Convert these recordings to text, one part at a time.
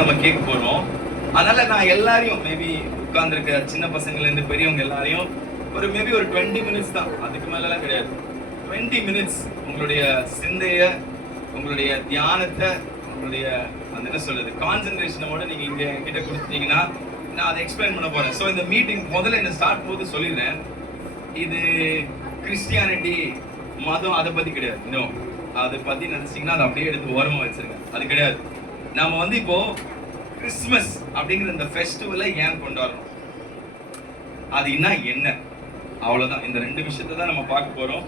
நம்ம கேட்க போறோம். அதனால நான் எல்லாரையும் மேபி உட்கார்ந்துருக்க சின்ன பசங்கள்ல இருந்து பெரியவங்க எல்லாரையும் ஒரு மேபி ஒரு 20 மினிட்ஸ் தான், அதுக்கு மேலலாம் கிடையாது. 20 மினிட்ஸ் உங்களுடைய சிந்தைய, உங்களுடைய தியானத்தை, உங்களுடைய அந்த என்ன சொல்றது கான்சென்ட்ரேஷனோட நீங்க இங்க கிட்ட கொடுத்தீங்கன்னா நான் அதை எக்ஸ்பிளைன் பண்ண போறேன். ஸோ இந்த மீட்டிங் முதல்ல என்ன ஸ்டார்ட் போது சொல்லிடுறேன், இது கிறிஸ்டியானிட்டி மதம் அதை பத்தி கிடையாது. இன்னும் அதை பத்தி நினைச்சீங்கன்னா அதை அப்படியே எடுத்து ஓரமா வச்சிருக்கேன், அது கிடையாது. நாம வந்து இப்போ கிறிஸ்துமஸ் அப்படிங்கிற இந்த ஃபெஸ்டிவலை ஏன் கொண்டாடுறோம், அது என்ன, அவ்வளவுதான். இந்த 2 விஷயத்தை தான் நம்ம பார்க்க போறோம்.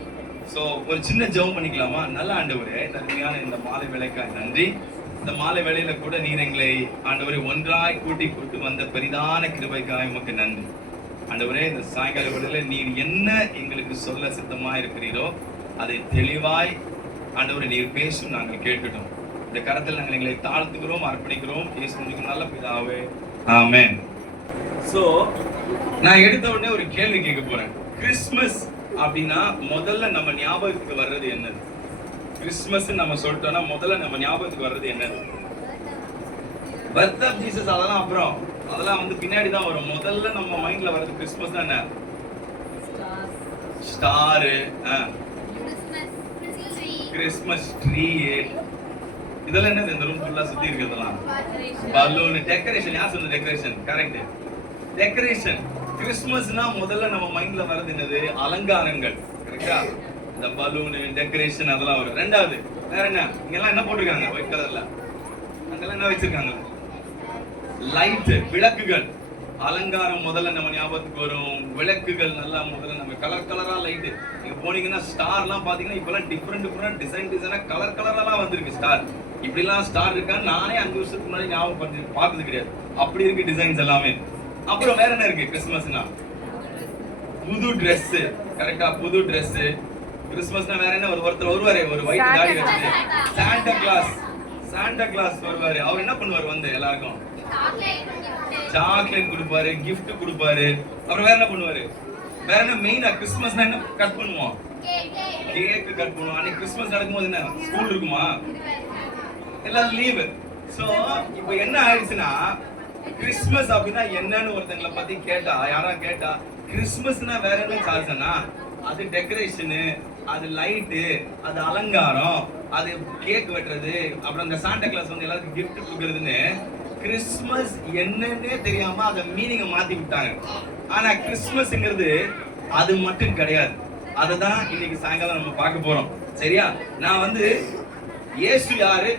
ஸோ ஒரு சின்ன ஜெபம் பண்ணிக்கலாமா? நல்ல ஆண்டவரே, தனிமையான இந்த மாலை வேலைக்காய் நன்றி. இந்த மாலை வேலையில கூட நீர் எங்களை ஆண்டவரை ஒன்றாய் கூட்டி வந்த பெரிதான கிருபைக்காய் உமக்கு நன்றி. ஆண்டவரே, இந்த சாயங்கால வேளையில நீர் என்ன எங்களுக்கு சொல்ல சித்தமா இருக்கிறீரோ அதை தெளிவாய் ஆண்டவரை நீர் பேசும் நாங்கள் கேட்கட்டும். இந்த கரத்தில் நாங்கள் எங்களை தாழ்த்துக்கிறோம், அர்ப்பணிக்கிறோம். இயேசுவுக்கு நல்ல பிதாவே, ஆமென். சோ நான் எடுத்த உடனே ஒரு கேள்வி கேட்க போறேன். கிறிஸ்துமஸ் அப்படின்னா முதல்ல நம்ம ஞாபகத்துக்கு வர்றது என்னது? கிறிஸ்துமஸ் நம்ம சொல்லிட்டோம்னா முதல்ல நம்ம ஞாபகத்துக்கு வர்றது என்னது? பர்த் ஆஃப் ஜீசஸ், அதெல்லாம் அப்புறம், அதெல்லாம் வந்து பின்னாடி தான் வரும். முதல்ல நம்ம மைண்ட்ல வர்றது கிறிஸ்துமஸ் தான். என்ன? ஸ்டாரு, கிறிஸ்துமஸ் ட்ரீ, இதெல்லாம் என்னது? இந்த ரூம் ஃபுல்லா சுத்தி இருக்கிறதெல்லாம் பலூன், டெக்கரேஷன். யார் சொன்ன டெக்கரேஷன்? Correct, decoration. கிறிஸ்துமஸ்னா முதல்ல நம்ம மைண்ட்ல வர்றது என்னது? அலங்காரங்கள். கரெக்டா? இந்த பலூன், டெக்கரேஷன் அதெல்லாம் வரும். ரெண்டாவது வேற என்ன? இங்கெல்லாம் என்ன போட்டிருக்காங்க? ஒயிட் கலர்ல அங்கெல்லாம் என்ன வச்சிருக்காங்க? லைட், விளக்குகள். அலங்காரம் முதல்ல நம்ம ஞாபகத்துக்கு வரும். விளக்குகள் நல்லா முதல்ல நம்ம கலர் கலரா லைட். நீங்க போனீங்கன்னா ஸ்டார்லாம் பாத்தீங்கன்னா இப்பெல்லாம் டிஃப்ரெண்ட் டிசைனா கலர் கலரெல்லாம் வந்திருக்கு. ஸ்டார் இப்படிலாம் ஸ்டார் இருக்கான்னு நானே 5 வருஷத்துக்கு முன்னாடி ஞாபகம் பார்த்தது கிடையாது. அப்படி இருக்கு டிசைன்ஸ் எல்லாமே. அப்புறம் வேற என்ன இருக்கு? கிறிஸ்துமஸ்னா புது ட்ரெஸ். கரெக்டா? புது ட்ரெஸ். கிறிஸ்துமஸ்னா வேற என்ன? ஒருத்தர் வருவாரு, ஒரு ஒயிட் தாடி வச்சுட்டு, சாண்டா கிளாஸ் வருவாரு. அவர் என்ன பண்ணுவாரு? வந்து எல்லாருக்கும் சாக்லேட் கொடுப்பாரு, கிஃப்ட் கொடுப்பாரு. அப்புறம் வேற என்ன பண்ணுவாரு? வேற என்ன மெயினா? கிறிஸ்துமஸ்னா என்ன கட் பண்ணுவோம்? கேக் கட் பண்ணுவோம். அன்னைக்கு கிறிஸ்துமஸ் நடக்கும்போது என்ன ஸ்கூல் இருக்குமா? எல்லாம் லீவு. சோ இப்போ என்ன ஆயிடுச்சுன்னா, கிறிஸ்துமஸ் அப்படின்னா என்னன்னு ஒருத்தங்களை பத்தி கேட்டா, யாரா கேட்டா கிறிஸ்துமஸ்னா வேற என்ன சார்ஜனா, அது டெக்கரேஷனு, அது லைட்டு, அது அலங்காரம், அது கேக் வெட்டுறது, அப்புறம் அந்த சாண்டா கிளாஸ் வந்து எல்லாருக்கும் கிஃப்ட் கொடுக்கறதுன்னு கிறிஸ்துமஸ் என்னன்னே தெரியாம அதை மீனிங்கை மாத்தி விட்டாங்க. ஆனா கிறிஸ்துமஸ்ங்கிறது அது மட்டும் கிடையாது. அதுதான் இன்னைக்கு சாயங்காலம் நம்ம பார்க்க போறோம். சரியா? நான் வந்து இயேசு யாரு,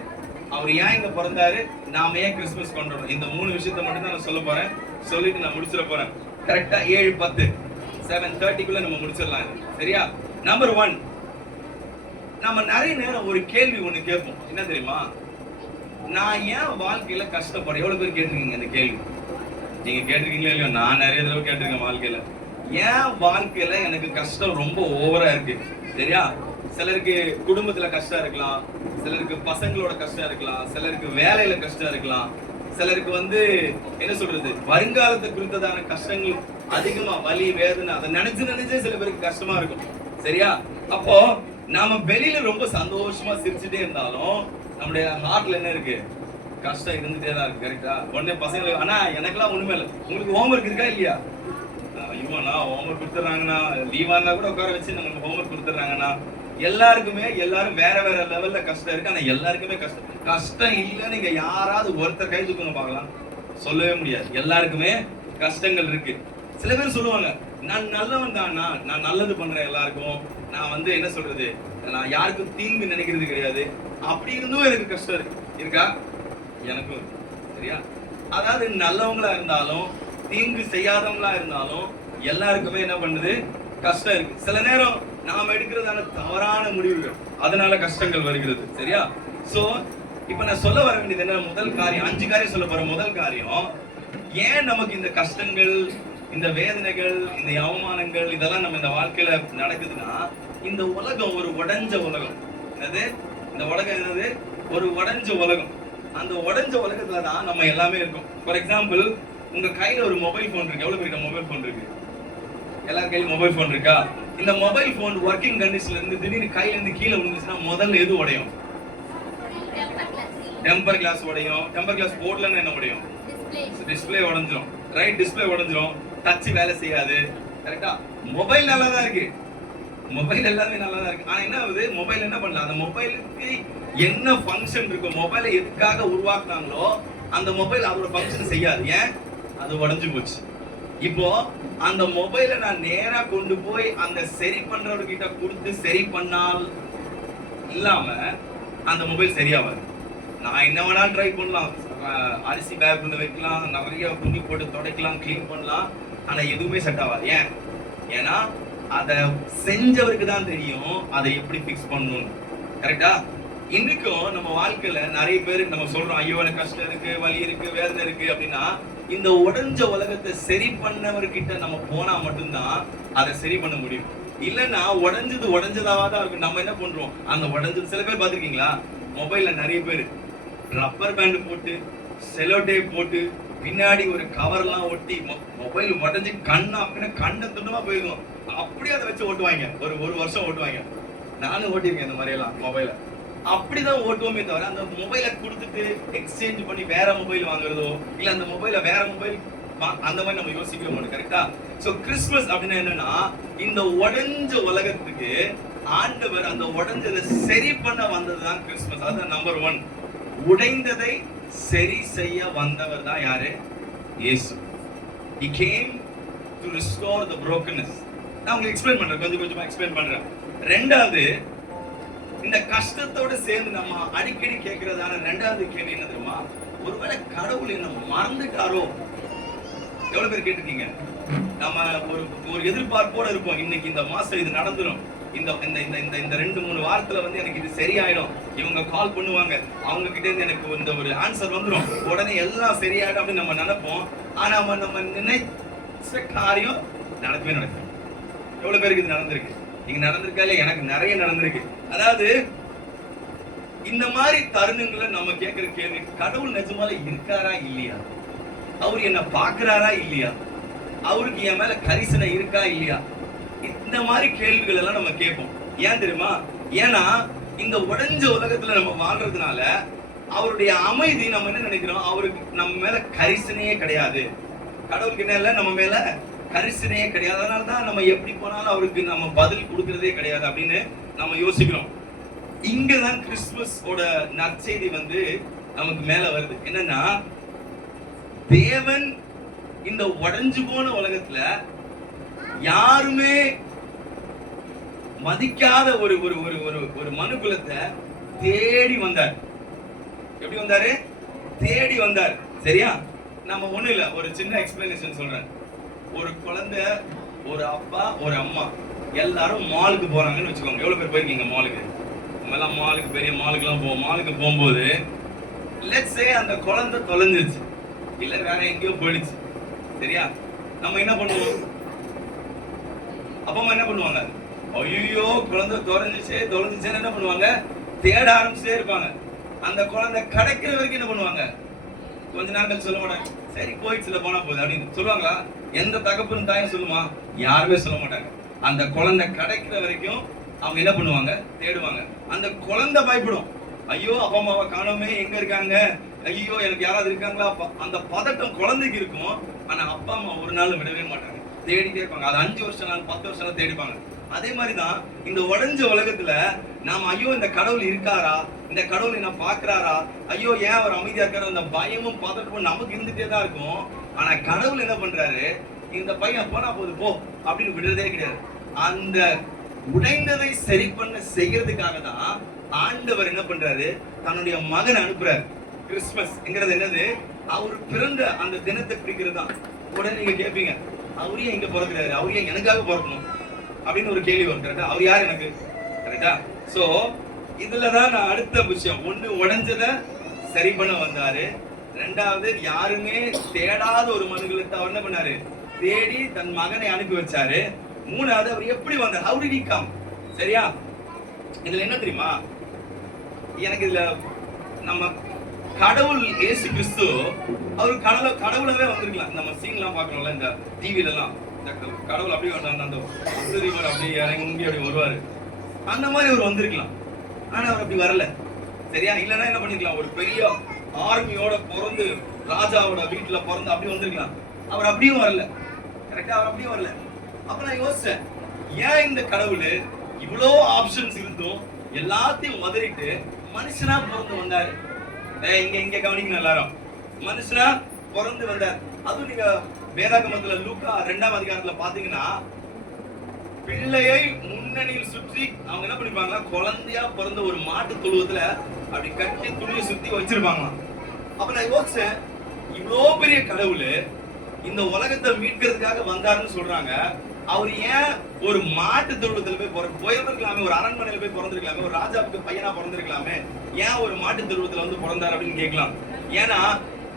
அவர் ஏன் இங்க பிறந்தாரு, நாம ஏன் கிறிஸ்துமஸ் கொண்டாடுறோம், இந்த 3 விஷயத்தை மட்டும் தான் நான் சொல்ல போறேன். சொல்லிட்டு நான் முடிச்சிட போறேன். கரெக்டா 7:10 7:30 நம்ம முடிச்சிடலாம். சரியா? நம்பர் 1, நம்ம நிறைய நேரம் ஒரு கேள்வி ஒண்ணு கேட்போம். என்ன தெரியுமா? நான் ஏன் வாழ்க்கையில கஷ்டப்படுறேன்? எவ்வளவு பேர் கேட்டிருக்கீங்க இந்த கேள்வி? நீங்க கேட்டிருக்கீங்களா இல்லையோ? நான் நிறைய தடவை கேட்டிருக்கேன். வாழ்க்கையில ஏன் வாழ்க்கையில எனக்கு கஷ்டம் ரொம்ப ஓவரா இருக்கு? சரியா? சிலருக்கு குடும்பத்துல கஷ்டம் இருக்கலாம், சிலருக்கு பசங்களோட கஷ்டம் இருக்கலாம், சிலருக்கு வேலையில கஷ்டம் இருக்கலாம், சிலருக்கு வந்து என்ன சொல்றது வருங்காலத்தை குறித்ததான கஷ்டங்கள் அதிகமா, வலி, வேதனை, அதை நினைச்சே சில பேருக்கு கஷ்டமா இருக்கும். சரியா? அப்போ நாம வெளியில ரொம்ப சந்தோஷமா சிரிச்சுட்டே இருந்தாலும் நம்முடைய ஹார்ட்ல என்ன இருக்கு? கஷ்டம் இருந்துட்டே தான் இருக்கு. கரெக்டா? உடனே பசங்களுக்கு, ஆனா எனக்கெல்லாம் ஒண்ணுமே இல்லை, உங்களுக்கு ஹோம்ஒர்க் இருக்கா இல்லையா? இவனா ஹோம்ஒர்க் கொடுத்துறாங்கன்னா, லீவா இருந்தா கூட உட்கார வச்சு நம்ம ஹோம்ஒர்க் கொடுத்துறாங்கன்னா, எல்லாரும் வேற லெவல்ல கஷ்டம் இருக்கு. ஆனா எல்லாருக்குமே கஷ்டம் இல்ல. நீங்க யாராவது ஒருத்தர் கை தூக்கணும் பார்க்கலாம்? சொல்லவே முடியாது. எல்லாருக்குமே கஷ்டங்கள் இருக்கு. சில பேர் சொல்லுவாங்க, நான் நல்லவன் தான், நான் நல்லது பண்றேன் எல்லாருக்கும், நான் வந்து என்ன சொல்றது, நான் யாருக்கும் தீங்கு நினைக்கிறது கிடையாது. அப்படி இருந்தும் எனக்கு கஷ்டம் இருக்கா? எனக்கும். சரியா? அதாவது நல்லவங்களா இருந்தாலும் தீங்கு செய்யாதவங்களா இருந்தாலும் எல்லாருக்குமே என்ன பண்ணுது? கஷ்டம் இருக்கு. சில நேரம் நாம எடுக்கிறதான தவறான முடிவுகள், அதனால கஷ்டங்கள் வருகிறது. சரியா? சோ இப்ப நான் சொல்ல வர வேண்டியது என்ன? முதல் காரியம், 5 காரியம் சொல்ல போற. முதல் காரியம், ஏன் நமக்கு இந்த கஷ்டங்கள், இந்த வேதனைகள், இந்த அவமானங்கள் இதெல்லாம் நம்ம இந்த வாழ்க்கையில நடக்குதுன்னா, இந்த உலகம் ஒரு உடைஞ்ச உலகம். என்னது இந்த உலகம்? என்னது? ஒரு உடைஞ்ச உலகம். அந்த உடைஞ்ச உலகத்துல தான் நம்ம எல்லாமே இருக்கும். ஃபார் எக்ஸாம்பிள், உங்க கையில ஒரு மொபைல் போன் இருக்கு. எவ்வளவு பேருக்கு மொபைல் போன் இருக்கு? எல்லாரும் கையில மொபைல் போன் இருக்கா? இந்த மொபைல் போன் ஒர்க்கிங் கண்டிஷன்ல இருந்து திடீர்னு கையில இருந்து கீழே விழுந்துச்சுன்னா முதல்ல எது உடையும்? டெம்பர் கிளாஸ் உடையும். டெம்பர் கிளாஸ் போர்ட்லன்னா என்ன உடையும்? டிஸ்பிளே உடைஞ்சிரும். ரைட், டிஸ்பிளே உடைஞ்சிரும். டச் வேலை செய்யாது. கரெக்டா? மொபைல் நல்லா தான் இருக்கு, மொபைல் எல்லாமே நல்லா தான் இருக்கு. ஆனா என்ன ஆகுது, மொபைல் என்ன பண்ணலாம், அந்த மொபைலுக்கு என்ன ஃபங்க்ஷன் இருக்கு, மொபைலை எதுக்காக உருவாக்குனாங்களோ அந்த மொபைல் அதோட ஃபங்க்ஷன் செய்யாது. ஏன்? அது உடைஞ்சு போச்சு. இப்போ அந்த மொபைலை நான் நேரா கொண்டு போய் அந்த சரி பண்றவர்கிட்ட கொடுத்து சரி பண்ணால் இல்லாம அந்த மொபைல் சரியாவாது. நான் என்ன வேணாலும் ட்ரை பண்ணலாம், அரிசி பேக்குள்ள வைக்கலாம், நிறைய துணி போட்டு துடைக்கலாம், கிளீன் பண்ணலாம், ஆனா எதுவுமே செட் ஆகாது. ஏன்? ஏன்னா அதை செஞ்சவருக்கு தான் தெரியும் அதை எப்படி பிக்ஸ் பண்ணணும். கரெக்டா? இன்னைக்கும் நம்ம வாழ்க்கையில நிறைய பேருக்கு நம்ம சொல்றோம், ஐயோ எனக்கு கஷ்டம் இருக்கு, வலி இருக்கு, வேதனை இருக்கு அப்படின்னா, இந்த உடைஞ்ச உலகத்தை சரி பண்ணவர்கிட்ட நம்ம போனா மட்டும்தான் அதை சரி பண்ண முடியும். இல்லைன்னா உடைஞ்சது உடைஞ்சதாவா தான் இருக்கும். நம்ம என்ன பண்றோம், அந்த உடைஞ்சது சில பேர் பார்த்திருக்கீங்களா, மொபைல்ல நிறைய பேர் ரப்பர் பேண்ட் போட்டு செலோ டேப் போட்டு பின்னாடி ஒரு கவர்லாம் ஒட்டி மொபைல் உடஞ்சி கண்ணா அப்படின்னா கண்ணை துண்டமா போயிருக்கும், அப்படியே அதை வச்சு ஓட்டுவாங்க. ஒரு வருஷம் ஓட்டுவாங்க. நானும் ஓட்டிருக்கேன் இந்த மாதிரி எல்லாம் மொபைல. அப்படிதான் ஓட்டுவோமே தவிர அந்த மொபைலை கொடுத்துட்டு எக்ஸ்சேஞ்ச் பண்ணி வேற மொபைல் வாங்குறதோ இல்ல அந்த மொபைல வேற மொபைல் அந்த மாதிரி நம்ம யோசிக்கவே மாட்டோம். கரெக்டா? சோ கிறிஸ்துமஸ் அப்படின்னா என்னன்னா, இந்த உடைஞ்ச உலகத்துக்கு ஆண்டவர் அந்த உடைஞ்சதை சரி பண்ண வந்ததுதான் கிறிஸ்துமஸ். அதுதான் நம்பர் 1. உடைந்ததை சரி செய்ய வந்தவர் தான் யாரு? இயேசு. He came to restore the brokenness. நான் உங்களுக்கு எக்ஸ்பிளைன் பண்றேன், கொஞ்சமா எக்ஸ்பிளைன் பண்றேன். ரெண்டாவது, இந்த கஷ்டத்தோட சேர்ந்து நம்ம அடிக்கடி கேட்கிறதான ரெண்டாவது கேள்வி என்ன தெரியுமா, ஒருவேளை கடவுள் என்ன மறந்துட்டாரோ? எவ்வளவு பேர் கேட்டிருக்கீங்க? நம்ம ஒரு எதிர்பார்ப்போட இருப்போம், இன்னைக்கு இந்த மாசம் இது நடந்துடும், இந்த இந்த இந்த இந்த 2-3 வாரத்துல வந்து எனக்கு இது சரியாயிடும், இவங்க கால் பண்ணுவாங்க, அவங்க கிட்ட இருந்து எனக்கு இந்த ஒரு ஆன்சர் வந்துடும், உடனே எல்லாம் சரியாயிடும் அப்படின்னு நம்ம நினைப்போம். ஆனா நம்ம நினைச்ச காரியம் நடக்கவே நடக்கும். எவ்வளவு பேருக்கு இது நடந்திருக்கு? நீங்க நடந்திருக்கா இல்லையா? எனக்கு நிறைய நடந்திருக்கு. அதாவது இந்த மாதிரி தருணங்களை நம்ம கேட்கிற கேள்வி, கடவுள் நிஜமால இருக்காரா இல்லையா, அவர் என்ன பாக்குறாரா இல்லையா, அவருக்கு என் மேல கரிசனை இருக்கா இல்லையா, இந்த மாதிரி கேள்விகள் எல்லாம் நம்ம கேட்போம். ஏன் தெரியுமா? ஏன்னா இந்த உடைஞ்ச உலகத்துல நம்ம வாழ்றதுனால அவருடைய அமைதி, நம்ம என்ன நினைக்கிறோம், அவருக்கு நம்ம மேல கரிசனையே கிடையாது, கடவுளுக்கு என்ன இல்ல நம்ம மேல கரிசனையே கிடையாது, அதனாலதான் நம்ம எப்படி போனாலும் அவருக்கு நம்ம பதில் கொடுக்கறதே கிடையாது அப்படின்னு நம்ம யோசிக்கிறோம். இங்கதான் கிறிஸ்துமஸ் ஓட நற்செய்தி வந்து நமக்கு மேல வருது. என்னன்னா, தேவன் இந்த உடைஞ்சு போன உலகத்துல யாருமே மதிக்காத ஒரு ஒரு ஒரு ஒரு ஒரு மனு குலத்தை தேடி வந்தார். எப்படி வந்தாரு? தேடி வந்தார். சரியா? நம்ம ஒண்ணு இல்ல, ஒரு சின்ன எக்ஸ்பிளனேஷன் சொல்றேன். ஒரு குழந்தை, ஒரு அப்பா, ஒரு அம்மா எல்லாரும் மாலுக்கு போறாங்கன்னு வச்சுக்கோங்க. எவ்வளவு பேர் போயிருக்கீங்க மாலுக்கு? நம்ம எல்லாம் மாலுக்கு, பெரிய மாலுக்கு எல்லாம் போவோம். மாலுக்கு போகும்போது லெட்ஸ் சே அந்த குழந்தை தொலைஞ்சிருச்சு, இல்ல வேற எங்கேயோ போயிடுச்சு. சரியா? நம்ம என்ன பண்ணுவோம்? அப்பா அம்மா என்ன பண்ணுவாங்க? ஐயோ குழந்தை தொலைஞ்சிச்சேன்னு என்ன பண்ணுவாங்க? தேட ஆரம்பிச்சுட்டே இருப்பாங்க. அந்த குழந்தை கிடைக்கிற வரைக்கும் என்ன பண்ணுவாங்க? கொஞ்ச நாட்கள் சொல்ல மாட்டாங்க, சரி போயிடுச்சுல போனா போகுது அப்படின்னு சொல்லுவாங்களா? எந்த தகப்பனும் தாயும் சொல்லுமா? யாருமே சொல்ல மாட்டாங்க. அந்த குழந்தை கிடைக்கிற வரைக்கும் அவங்க என்ன பண்ணுவாங்க? தேடுவாங்க. அந்த குழந்தை பயப்படும், ஐயோ அப்பா அம்மாவை காணோமே, எங்க இருக்காங்க, ஐயோ எனக்கு யாராவது இருக்காங்களா, அந்த பதட்டம் குழந்தைக்கு இருக்கும். ஆனா அப்பா அம்மா ஒரு நாள் விடவே மாட்டாங்க, தேடிட்டே இருப்பாங்க. அது 5 வருஷம் நாள் 10 வருஷம் தேடிப்பாங்க. அதே மாதிரிதான் இந்த உடைஞ்ச உலகத்துல நாம ஐயோ இந்த கடவுள் இருக்காரா, இந்த கடவுள் என்ன பாக்குறாரா, ஐயோ ஏன் அவர் அமைதியா இருக்காரு, அந்த பயமும் பதட்டமும் நமக்கு இருந்துட்டே தான் இருக்கும். ஆனா கடவுள் என்ன பண்றாரு? இந்த பையன் போனா போது போ அப்படின்னு விடுறதே கிடையாது. அந்த உடைந்ததை சரி பண்ண செய்யறதுக்காக தான் ஆண்டவர் என்ன பண்றாரு? தன்னுடைய மகன் அனுப்புறாரு. கிறிஸ்துமஸ்ங்கிறது என்னது? அவர் பிறந்த அந்த தினத்தை குறிக்கிறது தான். உடனே நீங்க கேட்பீங்க, அவரே இங்க பிறக்கிறாரு, அவரே எனக்காக பிறக்கணும் அப்படின்னு ஒரு கேள்வி வரும். கரெக்டா? அவர் யார் எனக்கு? கரெக்டா? சோ இதுலதான் நான் அடுத்த விஷயம், ஒண்ணு உடைஞ்சதை சரி பண்ண வந்தாரு, ரெண்டாவது யாருமே தேடாத ஒரு மனுக்குலத்தை அவர் என்ன பண்ணாரு? தேடி தன் மகனை அனுப்பி வச்சாரு. மூணாவது அவர் எப்படி வந்தார்? How did he come? சரியா? இதுல என்ன தெரியுமா, எனக்கு இதுல நம்ம கடவுள் இயேசு கிறிஸ்து அவர் கடவுளாவே வந்திருக்கலாம். நம்ம சீன்லாம் பாக்குறோம்ல இந்த டிவில எல்லாம், இந்த கடவுள் அப்படியே அந்த அப்படியே இறங்கி அப்படி வருவாரு, அந்த மாதிரி அவர் வந்திருக்கலாம். ஆனா அவர் அப்படி வரல. சரியா? இல்லைன்னா என்ன பண்ணிருக்கலாம், ஒரு பெரிய ஆர்மியோட பிறந்து ராஜாவோட வீட்டுல பிறந்து அப்படி வந்திருக்கலாம். அவர் அப்படியும் வரல. கரெக்டா? அவர் அப்படியும் வரல. அப்ப நான் யோசிச்சேன், ஏன் இந்த கடவுள் இவ்வளோ ஆப்ஷன்ஸ் இருந்தும் எல்லாத்தையும் உதறிட்டு மனுஷனா பிறந்து வந்தாரு? இங்க இங்க கவனிக்கணும் எல்லாரும். மனுஷனா பிறந்து வந்தார். அதுவும் நீங்க வேதாகமத்துல லூக்கா 2ஆம் அதிகாரத்துல பாத்தீங்கன்னா, பிள்ளையை முன்னணியில் சுற்றி அவங்க என்ன பண்ணிருப்பாங்க, குழந்தையா பிறந்த ஒரு மாட்டு தொழுவத்துல அப்படி கட்டி துணியை சுத்தி வச்சிருப்பாங்களாம். அப்ப நான் யோசிச்சேன், இவ்வளோ பெரிய கடவுள் இந்த உலகத்தை மீட்கிறதுக்காக வந்தாருன்னு சொல்றாங்க. அவர் ஏன் ஒரு மாட்டு தொழுவத்துல போய் போயிருக்கலாமே, ஒரு அரண்மனையில போய் பிறந்திருக்கலாமே, ஒரு ராஜாவுக்கு பையனா பிறந்திருக்கலாமே, ஏன் ஒரு மாட்டு தொழுவத்துல வந்து பிறந்தார் அப்படின்னு கேட்கலாம். ஏன்னா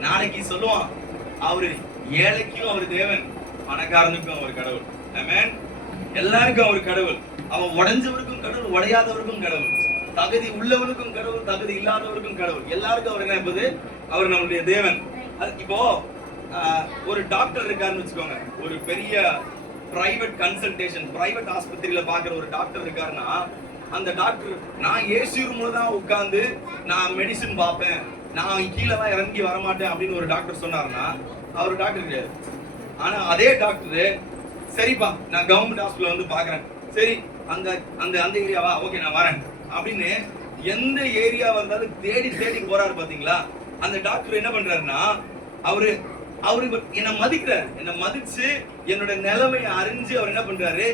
நாளைக்கு சொல்லுவான், அவரு ஏழைக்கும் அவர் தேவன், பணக்காரனுக்கும் அவர் கடவுள். ஆமென். எல்லாருக்கும் அவர் கடவுள். அவன் உடைஞ்சவருக்கும் கடவுள், உடையாதவருக்கும் கடவுள், தகுதி உள்ளவனுக்கும் கடவுள், தகுதி இல்லாதவருக்கும் கடவுள். எல்லாருக்கும் அவர் என்ன என்பது, அவர் நம்மளுடைய தேவன். இப்போ ஒரு டாக்டர் இருக்காருன்னு வச்சுக்கோங்க, ஒரு பெரிய பிரைவேட் கன்சல்டேஷன், பிரைவேட் ஆஸ்பத்திரியில பாக்குற ஒரு டாக்டர் இருக்காருன்னா, அந்த டாக்டர் நான் ஏசி ரூம்ல தான் உட்கார்ந்து நான் மெடிசின் பார்ப்பேன், நான் கீழே தான் இறங்கி வரமாட்டேன் அப்படின்னு ஒரு டாக்டர் சொன்னாருன்னா அவர் டாக்டர் கிடையாது. ஆனா அதே டாக்டர், சரிப்பா நான் கவர்மெண்ட் ஹாஸ்பிட்டல் வந்து பாக்குறேன், சரி அந்த அந்த அந்த ஏரியாவா, ஓகே நான் வரேன் அப்படின்னு எந்த ஏரியா வந்தாலும் தேடி தேடி போறாரு. பாத்தீங்களா? அந்த டாக்டர் என்ன பண்றாருன்னா, அவரு என்ன மதிக்கிறார், என்ன மதிச்சு என்னோட நிலைமையை அறிஞ்சு அவர் என்ன பண்றாரு,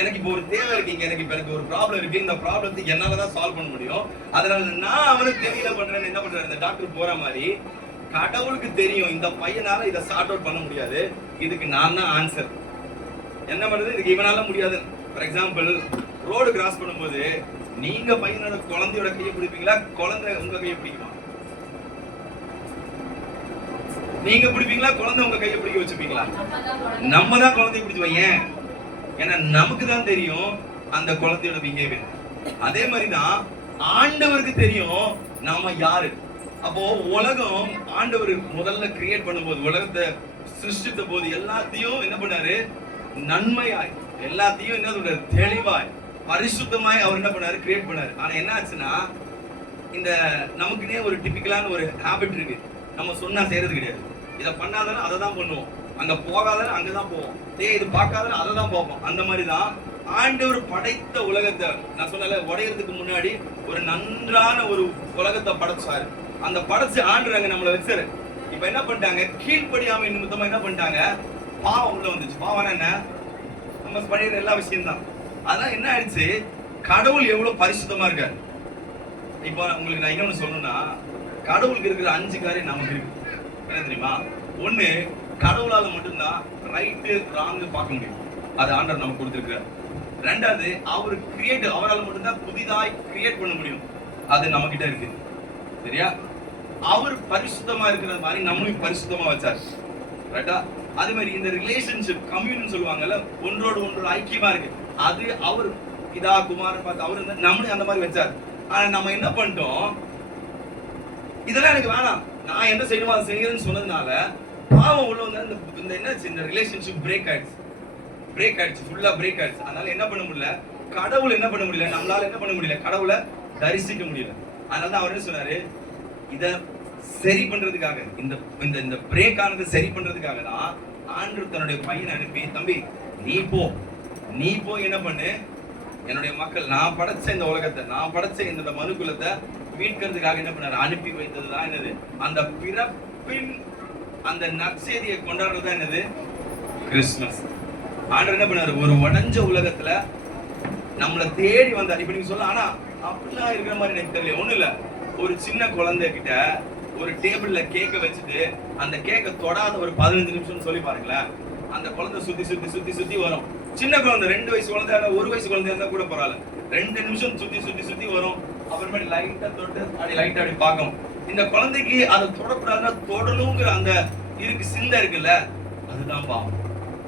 எனக்கு இப்போ ஒரு தேவை இருக்கு, எனக்கு இப்ப எனக்கு ஒரு ப்ராப்ளம் இருக்கு, இந்த ப்ராப்ளத்துக்கு என்னாலதான் சால்வ் பண்ண முடியும், அதனால நான் அவனுக்கு தெரியல பண்றேன்னு என்ன பண்றாரு இந்த டாக்டர் போற மாதிரி, கடவுளுக்கு தெரியும் இந்த பையனால இதை சார்ட் அவுட் பண்ண முடியாது, இதுக்கு நான் தான் ஆன்சர். என்ன பண்றது, இதுக்கு இவனால முடியாது. ஃபார் எக்ஸாம்பிள், ரோடு கிராஸ் பண்ணும்போது நீங்க பையனோட குழந்தையோட கையை பிடிப்பீங்களா, குழந்தை உங்க கையை பிடிக்குமா? நீங்க பிடிப்பீங்களா, குழந்தை உங்க கையை பிடிக்க வச்சுப்பீங்களா? நம்ம தான் குழந்தைய பிடிச்சுவோம். ஏன்? ஏன்னா நமக்கு தான் தெரியும் அந்த குழந்தையோட பிஹேவியர். அதே மாதிரிதான் ஆண்டவருக்கு தெரியும் நாம யாரு. அப்போ உலகம் ஆண்டவர் முதல்ல கிரியேட் பண்ணும்போது, உலகத்தை சிருஷ்டித்த போது எல்லாத்தையும் என்ன பண்ணாரு, நன்மையாய், எல்லாத்தையும் என்ன சொல்றாரு, தெளிவாய், பரிசுத்தமாய் அவர் என்ன பண்ணாரு, கிரியேட் பண்ணாரு. ஆனா என்ன ஆச்சுன்னா, இந்த நமக்குன்னே ஒரு டிபிக்கலான ஒரு ஹாபிட் இருக்கு, நம்ம சொன்னா செய்யறது கிடையாது. இதை பண்ணாதானே அதை தான் பண்ணுவோம், அங்க போகாதானே அங்கதான் போவோம், இது பார்க்காதானே அதை தான் பார்ப்போம். அந்த மாதிரிதான் ஆண்டவர் படைத்த உலகத்தை, நான் சொன்னல உடையறதுக்கு முன்னாடி ஒரு நன்றான ஒரு உலகத்தை படைச்சாரு. அந்த படைச்சு ஆண்டுறாங்க நம்மளை வச்சாரு. இப்ப என்ன பண்ணிட்டாங்க, கீழ்ப்படியாமை நிமித்தமா என்ன பண்ணிட்டாங்க, பாவம் உள்ள வந்துச்சு. பாவம் என்ன, நம்ம பண்ணிடுற எல்லா விஷயம் தான். அதனால என்ன ஆயிடுச்சு, கடவுள் எவ்வளவு பரிசுத்தமா இருக்காரு. இப்போ உங்களுக்கு நான் இன்னொன்னு சொல்லணும்னா, கடவுளுக்கு இருக்கிற 5 காரியம் நமக்கு இருக்கு. என்ன தெரியுமா? ஒண்ணு, கடவுளால மட்டும்தான் ரைட்டு ராங்கு பார்க்க முடியும், அது ஆண்டவர் நமக்கு கொடுத்திருக்கிறார். ரெண்டாவது, அவர் கிரியேட், அவரால் மட்டும்தான் புதிதாய் கிரியேட் பண்ண முடியும், அது நம்ம கிட்ட இருக்கு. சரியா? அவர் பரிசுத்தமா இருக்கிற மாதிரி நம்மளும் பரிசுத்தமா வச்சார். ரைட்டா? அதே மாதிரி இந்த ரிலேஷன்ஷிப், கம்யூனியன் சொல்லுவாங்கல்ல, ஒன்றோடு ஒன்றோடு ஐக்கியமா இருக்கு, அது அவர் இதா குமாரன் பார்த்து அவர் நம்மளும் அந்த மாதிரி வச்சார். ஆனா நம்ம என்ன பண்ணிட்டோம், இதெல்லாம் எனக்கு வேணாம், நான் என்ன செய்யணுமோ அதை செய்யறேன்னு சொன்னதுனால பாவம் உள்ள வந்து இந்த என்ன, இந்த ரிலேஷன்ஷிப் பிரேக் ஆயிடுச்சு, ஃபுல்லா பிரேக் ஆயிடுச்சு. அதனால என்ன பண்ண முடியல, கடவுள் என்ன பண்ண முடியல, நம்மளால என்ன பண்ண முடியல, கடவுளை தரிசிக்க முடியல. அதனால தான் அவர் என்ன சொன்னாரு, இத சரி பண்றதுக்காக, இந்த பிரேக் ஆனது சரி பண்றதுக்காக தான் ஆண்டவர் தன்னுடைய பையனை அனுப்பி, தம்பி நீ போ என்ன பண்ணு, என்னுடைய மக்கள், நான் படைச்ச இந்த உலகத்தை, நான் படைச்ச இந்த மனுக்குலத்தை மீட்கிறதுக்காக என்ன பண்ணாரு, அனுப்பி வைத்ததுதான் என்னது, அந்த பிறப்பின் அந்த நற்செய்தியை கொண்டாடுறதுதான் என்னது, கிறிஸ்துமஸ். ஆண்டவர் என்ன பண்ணாரு, ஒரு உடைஞ்ச உலகத்துல நம்மளை தேடி வந்தார். இப்ப நீங்க சொல்ல, ஆனா அப்படிலாம் இருக்கிற மாதிரி எனக்கு தெரியல. ஒண்ணு இல்ல, ஒரு சின்ன குழந்தை கிட்ட ஒரு டேபிள்ல கேக்க வச்சுட்டு அந்த கேக்க தொடாத ஒரு 15 நிமிஷம் சொல்லி பாருங்களேன், அந்த குழந்தை சுத்தி சுத்தி சுத்தி சுத்தி வரும். சின்ன குழந்தை, 2 வயசு குழந்தை, 1 வயசு குழந்தையா இருந்தா கூட பரவாயில்ல, 2 நிமிஷம் சுத்தி சுத்தி சுத்தி வரும். அப்புறமேட்டு லைட்டா தொட்டு அப்படி லைட்டா அப்படி பார்க்கும். இந்த குழந்தைக்கு அதை தொடக்கூடாதுன்னா தொடணுங்கிற அந்த சிந்தை இருக்குல்ல, அதுதான் பாவம்.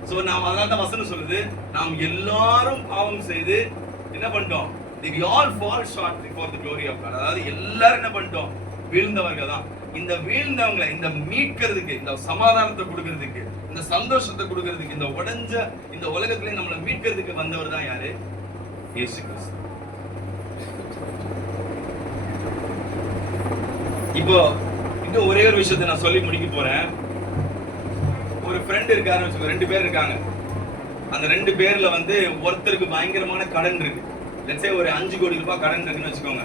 சோ நாம் அதனால தான் வசனம் சொல்லுது, நாம் எல்லாரும் பாவம் செய்து என்ன பண்ணிட்டோம், we all fall short before the glory of God. அதாவது எல்லாரும் என்ன பண்ணிட்டோம், வீழ்ந்தவர்கள் தான். இந்த வீழ்ந்தவங்களை இந்த மீட்கிறதுக்கு, இந்த சமாதானத்தை கொடுக்கிறதுக்கு, இந்த சந்தோஷத்தை கொடுக்கிறதுக்கு, இந்த உடைஞ்ச இந்த உலகத்திலே நம்மளை மீட்கிறதுக்கு வந்தவர் தான் யாரு, இயேசு கிறிஸ்து. இப்போ இன்னும் ஒரே ஒரு விஷயத்தை நான் சொல்லி முடிக்க போறேன். ஒரு ஃப்ரெண்ட் இருக்காருன்னு வச்சுக்கோ, 2 பேர் இருக்காங்க. அந்த 2 பேர்ல வந்து ஒருத்தருக்கு பயங்கரமான கடன் இருக்கு. லெட்ஸ் சே ஒரு 5 கோடி ரூபாய் கடன் இருக்குன்னு வச்சுக்கோங்க.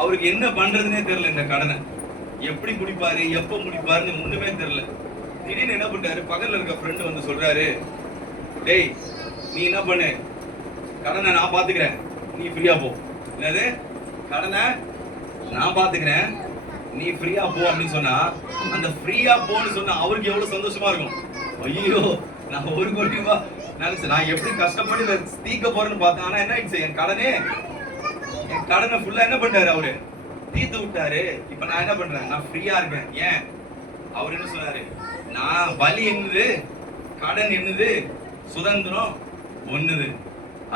அவருக்கு என்ன பண்றதுன்னே தெரியல. இந்த கடனை எப்படி முடிப்பாரு, எப்ப முடிப்பாருன்னு ஒண்ணுமே தெரியல. திடீர்னு என்ன பண்றாரு, பக்கத்துல இருக்க ஃப்ரெண்ட் வந்து சொல்றாரு, டேய் நீ என்ன பண்ணு, கடனை நான் பாத்துக்கிறேன், நீ ஃப்ரீயா போ. என்னது, கடனை நான் பாத்துக்கிறேன், நீ ஃப்ரீயா போ அப்படின்னு சொன்னா, அந்த ஃப்ரீயா போன்னு சொன்னா அவருக்கு எவ்வளவு சந்தோஷமா இருக்கும். ஐயோ நான் 1 கோடி ரூபாய் நினைச்சு நான் எப்படி கஷ்டப்பட்டு தீக்க போறேன்னு பார்த்தேன். ஆனா என்ன ஆயிடுச்சு, என் கடனை ஃபுல்லா என்ன பண்ணாரு, அவரு தீர்த்து விட்டாரு. இப்ப நான் என்ன பண்றேன், நான் ஃப்ரீயா இருக்கேன். ஏன், அவர் என்ன சொன்னாரு, நான் வலி என்னது, கடன் என்னது, சுதந்திரம் ஒண்ணுது.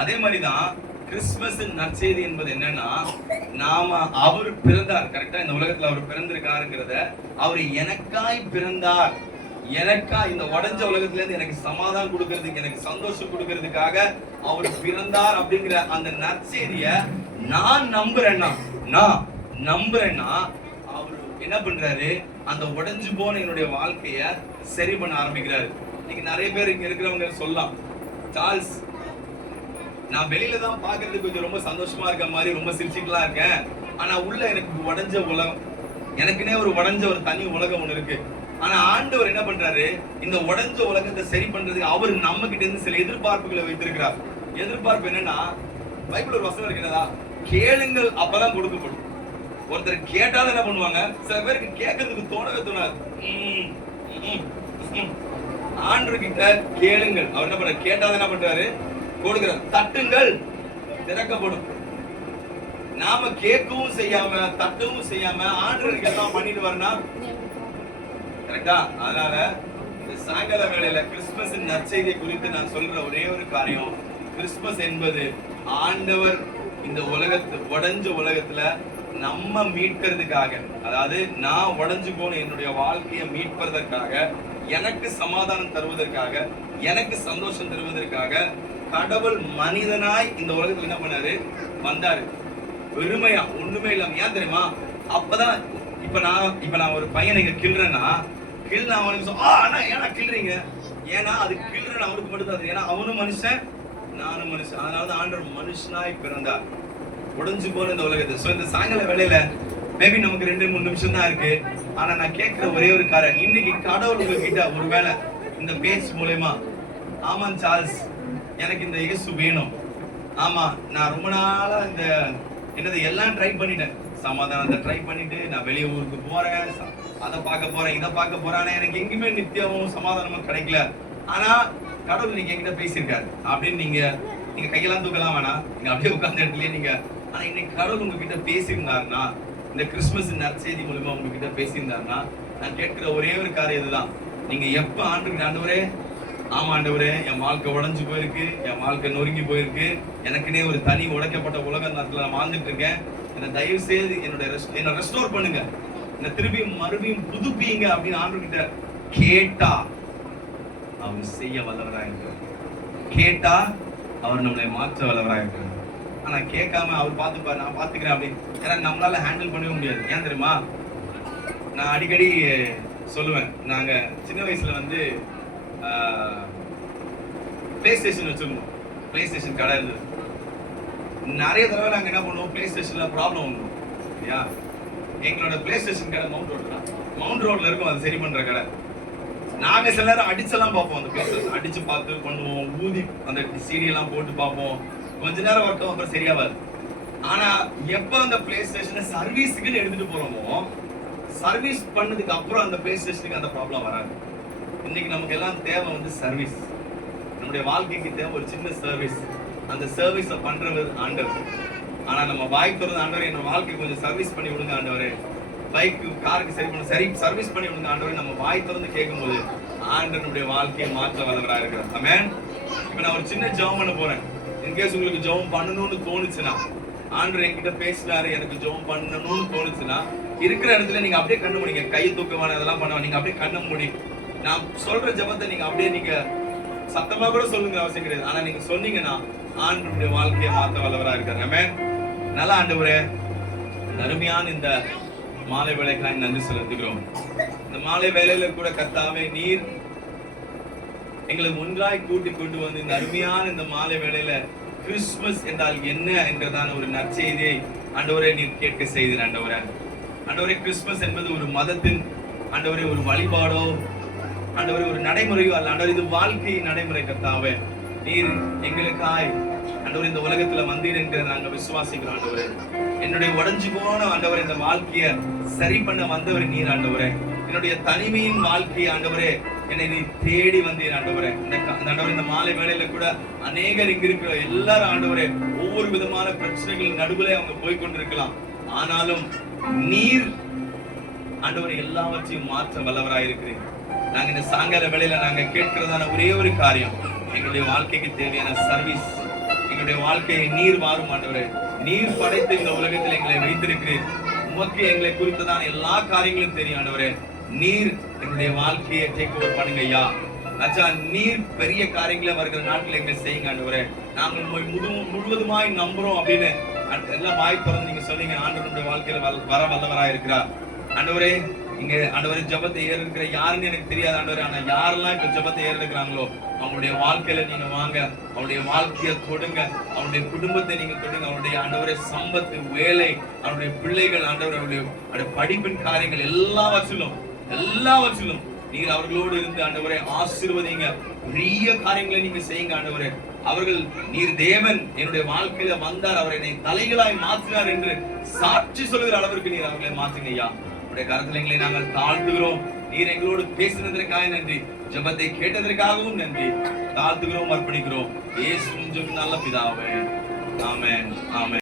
அதே மாதிரிதான் கிறிஸ்துமஸ் நற்செய்தி என்பது என்னன்னா, நாம அவர் பிறந்தார், கரெக்டா இந்த உலகத்துல அவர் பிறந்திருக்காருங்கிறத, அவர் எனக்காய் பிறந்தார், எனக்கா இந்த உடஞ்ச உலகத்துல இருந்து எனக்கு சமாதானம் கொடுக்கறதுக்கு, எனக்கு சந்தோஷம் கொடுக்கறதுக்காக அவர் பிறந்தார் அப்படிங்கிற அந்த நற்செய்திய நான் நம்புறேன்னா அவர் என்ன பண்றாரு, அந்த உடைஞ்சு போன என்னுடைய வாழ்க்கைய சரி பண்ண ஆரம்பிக்கிறாரு. இன்னைக்கு நிறைய பேர் இங்க இருக்கிறவங்க சொல்லலாம், சார்ல்ஸ் நான் வெளியில தான் பாக்குறதுக்கு கொஞ்சம் ரொம்ப சந்தோஷமா இருக்க மாதிரி, ரொம்ப சிரிச்சுட்டுலாம் இருக்கேன், ஆனா உள்ள எனக்கு உடைஞ்ச உலகம், எனக்குன்னே ஒரு உடைஞ்ச ஒரு தனி உலகம் ஒண்ணு இருக்கு. ஆனா ஆண்டவர் என்ன பண்றாரு, இந்த உடைஞ்ச உலகத்தை சரி பண்றதுக்கு அவர் நம்ம கிட்ட இருந்து சில எதிர்பார்ப்புகளை வைத்திருக்கிறார். எதிர்பார்ப்பு என்னன்னா, பைபிள் ஒரு வசனம் இருக்கிறதா, கேளுங்கள் அப்பதான் கொடுக்கப்படும். ஒருத்தர் கேட்டாலும் என்ன பண்ணுவாங்க, சில பேருக்கு கேட்கறதுக்கு தோணவே தோணாது. ஆண்டவர் கிட்ட கேளுங்கள், அவர் என்ன பண்ற, கேட்டாலும் என்ன பண்றாரு, கொடுக்கிறார். தட்டுங்கள் திறக்கப்படும். நாம கேட்கவும் செய்யாம தட்டவும் செய்யாம ஆண்டவருக்கு எல்லாம் பண்ணிட்டு வரனா கரெக்டா? அதனால இந்த சாயங்கால வேளையில கிறிஸ்துமஸ் நற்செய்தி குறித்து நான் சொல்ற ஒரே ஒரு காரியம், கிறிஸ்துமஸ் என்பது ஆண்டவர் இந்த உடைஞ்ச உலகத்துல நம்ம மீட்கிறதுக்காக, அதாவது நான் உடைஞ்சு போன என்னுடைய வாழ்க்கையை மீட்பதற்காக, எனக்கு சமாதானம் தருவதற்காக, எனக்கு சந்தோஷம் தருவதற்காக கடவுள் மனிதனாய் இந்த உலகத்துல என்ன பண்ணாரு, வந்தாரு. வெறுமையா ஒண்ணுமே இல்லாம. ஏன் தெரியுமா, அப்பதான் இப்ப நான் ஒரு பையனை கிள்றேன்னா, கிள்னா அவனுக்கு அண்ணா ஏன்னா கிள்றீங்க, ஏன்னா அது கிள்றேன்னு அவனுக்கு மட்டும் தான், ஏன்னா அவனும் மனுஷன் நானும் மனுஷன். அதனாலதான் ஆண்டவர் மனுஷனாய் பிறந்தார், உடைஞ்சு போன இந்த உலகத்தை. சோ இந்த சாயங்கால வேளையில மேபி நமக்கு 2-3 நிமிஷம் தான் இருக்கு. ஆனா நான் கேட்கிற ஒரே ஒரு காரணம், இன்னைக்கு கடவுள் உங்ககிட்ட ஒருவேளை இந்த பேச்சு மூலமா, ஆமா சார்ல்ஸ் எனக்கு இந்த இயேசு வேணும், ஆமா நான் ரொம்ப நாளா இந்த என்னது எல்லாம் ட்ரை பண்ணிட்டேன், சமாதானத்தை ட்ரை பண்ணிட்டு நான் வெளிய ஊருக்கு போறேன், அதை பார்க்க போறேன், இதை பார்க்க போறேன், ஆனா எனக்கு எங்குமே நித்தியமும் சமாதானமும் கிடைக்கல, ஆனா கடவுள் நீங்க என்கிட்ட பேசியிருக்காரு அப்படின்னு நீங்க கையெல்லாம் தூக்கலாம் வேணாம், நீங்க அப்படியே உட்கார்ந்த இடத்துலயே நீங்க, ஆனா இன்னைக்கு கடவுள் உங்ககிட்ட பேசியிருந்தாருன்னா, இந்த கிறிஸ்துமஸ் நற்செய்தி மூலமா உங்ககிட்ட பேசியிருந்தாருன்னா, நான் கேட்கிற ஒரே ஒரு காரியம் இதுதான், நீங்க எப்ப ஆண்டவரே, ஆமா ஆண்டவரே என் வாழ்க்கை உடைஞ்சு போயிருக்கு, என் வாழ்க்கை நொறுங்கி போயிருக்கு, எனக்குன்னே ஒரு தனி உடைக்கப்பட்ட உலக நேரத்துல நான் வாழ்ந்துட்டு இருக்கேன், என்னை தயவு செய்து என்ன ரெஸ்டோர் பண்ணுங்க, என்ன திரும்பியும் மறுபடியும் புதுப்பிங்க அப்படின்னு ஆண்டவர்கிட்ட கேட்டா அவர் செய்ய வல்லவராக இருக்கிறார். கேட்டா அவர் நம்மளை மாற்ற வல்லவராக இருக்கிறார். ஆனா கேட்காம அவர் பார்த்துப்பாரு, நான் பார்த்துக்கிறேன் அப்படின்னு, ஏன்னா நம்மளால ஹேண்டில் பண்ணவே முடியாது. ஏன் தெரியுமா, நான் அடிக்கடி சொல்லுவேன், நாங்க சின்ன வயசுல வந்து பிளே ஸ்டேஷன் வச்சிருந்தோம், பிளே ஸ்டேஷன் கடை இருந்தது. நிறைய தடவை நாங்க என்ன பண்ணுவோம், பிளே ஸ்டேஷன்ல ப்ராப்ளம் வந்துடும் இல்லையா. எங்களோட பிளே ஸ்டேஷன் கடை மவுண்ட் ரோட்ல இருக்கும், அது சரி பண்ற கடை. நாங்க சில நேரம் அடிச்செல்லாம் பார்ப்போம், அந்த பிளே ஸ்டேஷன் அடிச்சு பார்த்து பண்ணுவோம், ஊதி அந்த சீடி எல்லாம் போட்டு பார்ப்போம், கொஞ்ச நேரம் வரட்டும், அப்புறம் சரியாவாது. ஆனா எப்ப அந்த பிளே ஸ்டேஷனை சர்வீஸுக்குன்னு எடுத்துட்டு போறோமோ, சர்வீஸ் பண்ணதுக்கு அப்புறம் அந்த பிளே ஸ்டேஷனுக்கு அந்த ப்ராப்ளம் வராது. இன்னைக்கு நமக்கு எல்லாம் தேவை வந்து சர்வீஸ், நம்முடைய வாழ்க்கைக்கு தேவை ஒரு சின்ன சர்வீஸ், அந்த சர்வீஸை பண்றவர் ஆண்டவர். ஆனா நம்ம வாய் திறந்து, ஆண்டவரே என்னோட வாழ்க்கை கொஞ்சம் சர்வீஸ் பண்ணி விடுங்க ஆண்டவரே, பைக்கு காருக்கு சர்வீஸ் பண்ணி விடுங்க ஆண்டவரே, நம்ம வாய் திறந்து கேட்கும்போது ஆண்டவர் நம்முடைய வாழ்க்கையை மாற்ற வல்லவராக இருக்கிறார். ஆமென். இப்ப நான் ஒரு சின்ன ஜெபம் பண்ண போறேன். இன்கேஸ் உங்களுக்கு ஜெபம் பண்ணணும்னு தோணுச்சுன்னா, ஆண்டவர் என்கிட்ட பேசினாரு, எனக்கு ஜெபம் பண்ணணும்னு தோணுச்சுன்னா, இருக்கிற இடத்துல நீங்க அப்படியே கண்ணு மூடிங்க, கையை தூக்கமான அதெல்லாம் பண்ண, நீங்க அப்படியே கண்ணை மூடி நான் சொல்ற ஜெபத்தை நீங்க அப்படியே நீங்க சத்தமா கூட சொல்லுங்க, அவசியம் கிடையாது. ஆனா நீங்க சொன்னீங்கன்னா ஆண்டவருடைய வாழ்க்கையை மாற்ற வல்லவராக இருக்காரு. ஆமென். நல்ல ஆண்டவரே, அருமையான இந்த மாலை வேளைக்காய் நன்றி செலுத்துகிறோம். இந்த மாலை வேளையில கூட கர்த்தாவே நீர் எங்களை ஒன்றாய் கூட்டி கொண்டு வந்து இந்த அருமையான இந்த மாலை வேளையில கிறிஸ்துமஸ் என்றால் என்ன என்றதான ஒரு நற்செய்தியை ஆண்டவரே நீர் கேட்க செய்தீர். ஆண்டவரே கிறிஸ்துமஸ் என்பது ஒரு மதத்தின் ஆண்டவரே ஒரு வழிபாடோ ஆண்டவரே ஒரு நடைமுறையோ அல்ல. ஆண்டவரே இது வாழ்க்கை நடைமுறை. கர்த்தாவே நீர் எங்களுக்காய் ஆண்டவரே இந்த உலகத்துல வந்தீர் என்று நாங்க விசுவாசிக்கிறோம். ஆண்டவரே என்னுடைய உடைஞ்சு போன ஆண்டவரே இந்த வாழ்க்கைய சரி பண்ண வந்தவர் நீர். ஆண்டவரே என்னுடைய தனிமையின் வாழ்க்கை ஆண்டவரே என்னை நீ தேடி வந்தீர். ஆண்டவரே இந்த மாலை வேளையில கூட அநேகர் இங்க இருக்கிற எல்லாரும் ஆண்டவரே ஒவ்வொரு விதமான பிரச்சனைகள் நடுவுல அவங்க போய்கொண்டிருக்கலாம். ஆனாலும் நீர் ஆண்டவரை எல்லாவற்றையும் மாற்ற வல்லவராயிருக்கிறேன். நாங்க இந்த சாயங்கால வேளையில நாங்க கேட்கிறதான ஒரே ஒரு காரியம், எங்களுடைய வாழ்க்கைக்கு தேவையான சர்வீஸ், எங்களுடைய வாழ்க்கையை நீர் மாறும். ஆண்டவரே நீர் படைத்த இந்த உலகத்தில் எங்களை வைத்திருக்கிறேன். உமக்கு எங்களை குறித்ததான எல்லா காரியங்களும் தெரியும். ஆண்டவரே நீர் எங்களுடைய வாழ்க்கையை டேக் ஓவர் பண்ணுங்க ஐயா. அச்சா நீர் பெரிய காரியங்களை வருகிற நாட்கள் எங்களை செய்யுங்க. ஆண்டவரே நாங்கள் முழுவதுமாய் நம்புறோம் அப்படின்னு எல்லாம் வாய் திறந்து நீங்க சொன்னீங்க. ஆண்டவருடைய வாழ்க்கையில வர வல்லவராய் இருக்கிறார். ஆண்டவரே இங்க ஆண்டவரே ஜெபத்தை ஏற இருக்கிற யாருன்னு எனக்கு தெரியாது. ஆண்டவரே ஆனா யாரெல்லாம் இப்ப ஜெபத்தை ஏற இருக்கிறாங்களோ அவங்களுடைய வாழ்க்கையில நீங்க வாங்க, அவருடைய வாழ்க்கையை தொடுங்க, அவருடைய குடும்பத்தை நீங்க தொடுங்க. அவருடைய ஆண்டவரே சம்பத்து, வேலை, அவருடைய பிள்ளைகள், ஆண்டவர் அவருடைய படிப்பின் காரியங்கள் எல்லாவற்றிலும் நீர் அவர்களோடு இருந்து ஆண்டவரே ஆசீர்வதிங்க. பெரிய காரியங்களை நீங்க செய்யுங்க. ஆண்டவரே அவர்கள் நீர் தேவன் என்னுடைய வாழ்க்கையில வந்தார், அவர் என்னை தலைகளாய் மாற்றினார் என்று சாட்சி சொல்லுகிற அளவிற்கு நீர் அவர்களை மாற்றுங்க ஐயா. உடைய கருத்துல எங்களை நாங்கள் தாழ்த்துகிறோம். நீர் எங்களோடு பேசினதற்காக நன்றி, ஜெபத்தை கேட்டதற்காகவும் நன்றி. தாழ்த்துகிறோம், அர்ப்பணிக்கிறோம். இயேசுவின் நல்ல பிதாவே. ஆமென், ஆமென்.